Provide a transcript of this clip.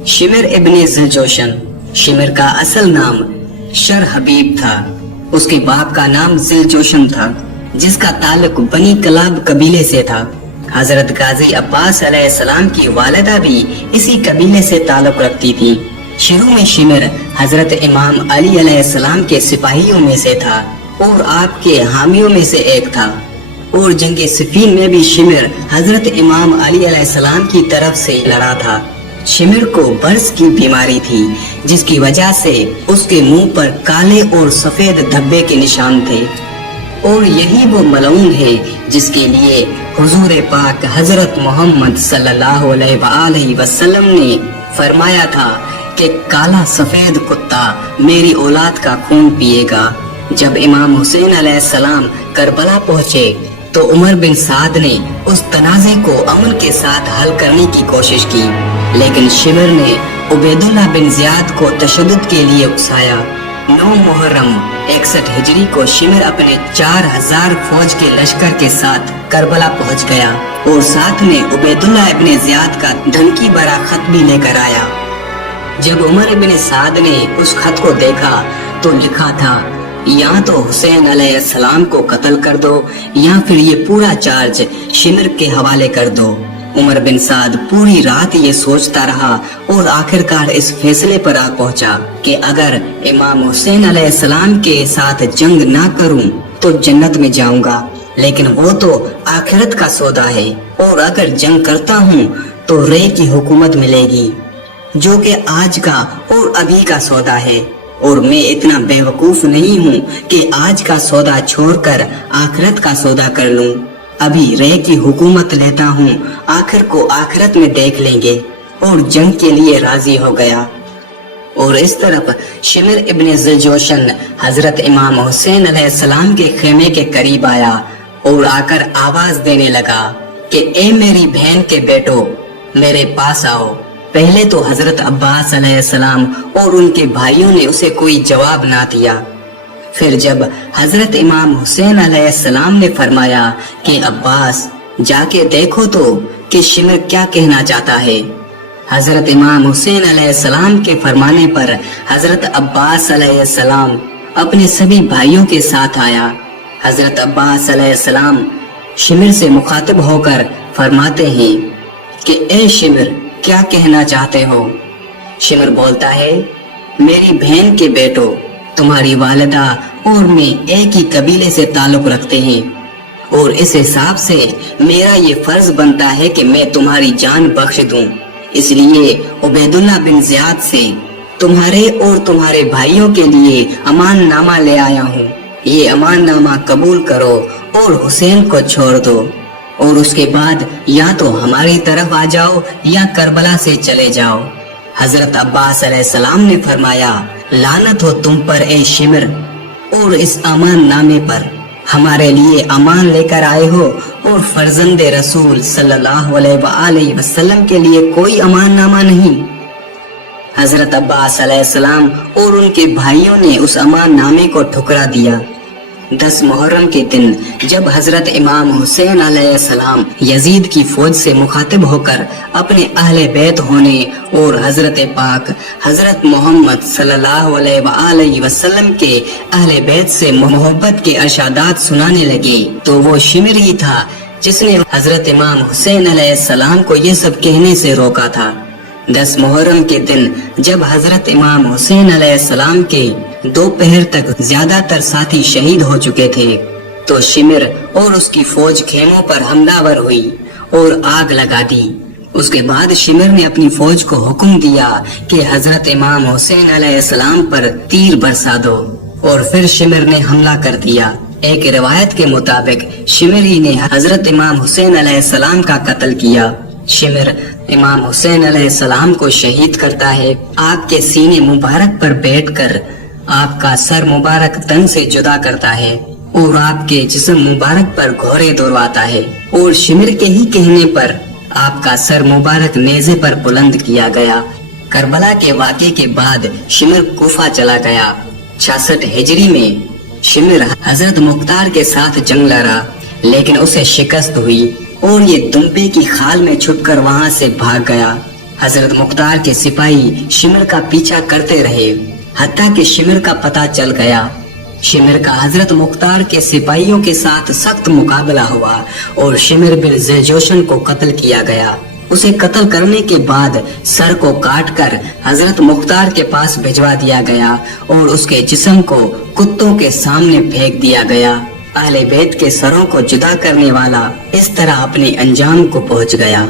Shimmer इब्ने ज़िलजोशन। Shimmer का असल नाम शर हबीब था। उसके बाप का नाम ज़िलजोशन था, जिसका ताल्लुक बनी कलाब कबीले से था। हजरत गाजी अब्बास अलैहिस्सलाम की वालिदा भी इसी कबीले से ताल्लुक रखती थी। शुरू में शिमर हजरत इमाम अली अलैहिस्सलाम के सिपाहियों में से था और आपके हामियों में से एक था। और जंगे सिफीन में भी शिमर हजरत इमाम अली अलैहिस्सलाम की तरफ से लड़ा था। शिमर को बर्स की बीमारी थी, जिसकी वजह से उसके मुंह पर काले और सफेद धब्बे के निशान थे। और यही वो मलऊन है जिसके लिए हुजूर पाक हजरत मोहम्मद सल्लल्लाहु अलैहि वसल्लम ने फरमाया था कि काला सफेद कुत्ता मेरी औलाद का खून पिएगा। जब इमाम हुसैन अलैहिस्सलाम करबला पहुँचे तो उमर बिन साद ने उस तनाज़े को अमन के साथ हल करने की कोशिश की, लेकिन शिमर ने उबैदुल्लाह बिन ज़ियाद को तशद्दुद के लिए उकसाया। 9 मुहर्रम 61 हिजरी को शिमर अपने 4000 फौज के लश्कर के साथ करबला पहुंच गया और साथ में उबैदुल्लाह इब्ने ज़ियाद का धमकी भरा खत भी लेकर आया। जब उमर इब्ने साद ने उस खत को देखा तो लिखा था, या तो हुसैन अलैहिस्सलाम को कत्ल कर दो या फिर ये पूरा चार्ज शिमर के हवाले कर दो। उमर बिन साद पूरी रात ये सोचता रहा और आखिरकार इस फैसले पर आ पहुंचा कि अगर इमाम हुसैन अलैहिस्सलाम के साथ जंग ना करूं तो जन्नत में जाऊंगा, लेकिन वो तो आखिरत का सौदा है, और अगर जंग करता हूं तो रे की हुकूमत मिलेगी, जो कि आज का और अभी का सौदा है। और मैं इतना बेवकूफ नहीं हूँ कि आज का सौदा छोड़कर आखिरत का सौदा कर लूं। अभी रे की हुकूमत लेता हूँ, आखिर को आखिरत में देख लेंगे। और जंग के लिए राजी हो गया। और इस तरफ शिमर इब्ने ज़िलजोशन हजरत इमाम हुसैन अलैहिस्सलाम के खेमे के करीब आया और आकर आवाज देने लगा कि ए मेरी बहन के बेटो, मेरे पास आओ। पहले तो हजरत अब्बास अलैहिस्सलाम और उनके भाइयों ने उसे कोई जवाब ना दिया। फिर जब हजरत इमाम हुसैन अलैहिस्सलाम ने फरमाया कि अब्बास जाके देखो तो कि शिमर क्या कहना चाहता है। हजरत इमाम हुसैन अलैहिस्सलाम के फरमाने पर हजरत अब्बास अलैहिस्सलाम अपने सभी भाइयों के साथ आया। हजरत अब्बास अलैहिस्सलाम शिमर से मुखातिब होकर फरमाते हैं कि ए शिमर, क्या कहना चाहते हो। शिमर बोलता है, मेरी बहन के बेटो, तुम्हारी वालिदा और मैं एक ही कबीले से ताल्लुक रखते हैं, और इस हिसाब से मेरा ये फर्ज बनता है कि मैं तुम्हारी जान बख्श दूं। इसलिए उबैदुल्लाह बिन ज़ियाद से तुम्हारे और तुम्हारे भाइयों के लिए अमान नामा ले आया हूँ। ये अमान नामा कबूल करो और हुसैन को छोड़ दो, और उसके बाद या तो हमारी तरफ आ जाओ या करबला से चले जाओ। हजरत अब्बास अलैहिस्सलाम ने फरमाया, लानत हो तुम पर ए शिमर और इस अमान नामे पर। हमारे लिए अमान लेकर आए हो और फर्जंदे रसूल सल्लल्लाहु अलैहि वसल्लम के लिए कोई अमान नामा नहीं। हजरत अब्बास अलैहिस्सलाम और उनके भाइयों ने उस अमान नामे को ठुकरा दिया। 10 मुहर्रम के दिन जब हजरत इमाम हुसैन अलैहिस्सलाम यजीद की फौज से मुखातिब होकर अपने अहले बैत होने और हजरत पाक हजरत मोहम्मद सल्लल्लाहु अलैहि वसल्लम के अहले बैत से मोहब्बत के अरशादात सुनाने लगे, तो वो शिमर ही था जिसने हजरत इमाम हुसैन अलैहिस्सलाम को ये सब कहने से रोका था। 10 मुहर्रम के दिन जब हजरत इमाम हुसैन अलैहिस्सलाम के दोपहर तक ज्यादातर साथी शहीद हो चुके थे, तो शिमर और उसकी फौज खेमों पर हमलावर हुई और आग लगा दी। उसके बाद शिमर ने अपनी फौज को हुक्म दिया कि हजरत इमाम हुसैन अलैहिस्सलाम पर तीर बरसा दो, और फिर शिमर ने हमला कर दिया। एक रिवायत के मुताबिक शिमर ही ने हजरत इमाम हुसैन अलैहिस्सलाम का कत्ल किया। शिमर इमाम हुसैन अलैहिस्सलाम को शहीद करता है, आपके सीने मुबारक पर बैठकर आपका सर मुबारक तन से जुदा करता है और आपके जिस्म मुबारक पर घोड़े दौड़वाता है, और शिमर के ही कहने पर आपका सर मुबारक नेज़े पर बुलंद किया गया। करबला के वाक़े के बाद शिमर कूफा चला गया। 66 हिजरी में शिमर हजरत मुख्तार के साथ जंग लड़ा, लेकिन उसे शिकस्त हुई और ये दुम्बे की खाल में छुपकर वहाँ से भाग गया। हजरत मुख्तार के सिपाही शिमर का पीछा करते रहे, हत्ता कि शिमर का पता चल गया। शिमर का हजरत मुख्तार के सिपाहियों के साथ सख्त मुकाबला हुआ और शिमर बिन ज़िलजोशन को कत्ल किया गया। उसे कत्ल करने के बाद सर को काटकर हजरत मुख्तार के पास भिजवा दिया गया और उसके जिस्म को कुत्तों के सामने फेंक दिया गया। अहले बैत के सरों को जुदा करने वाला इस तरह अपने अंजाम को पहुंच गया।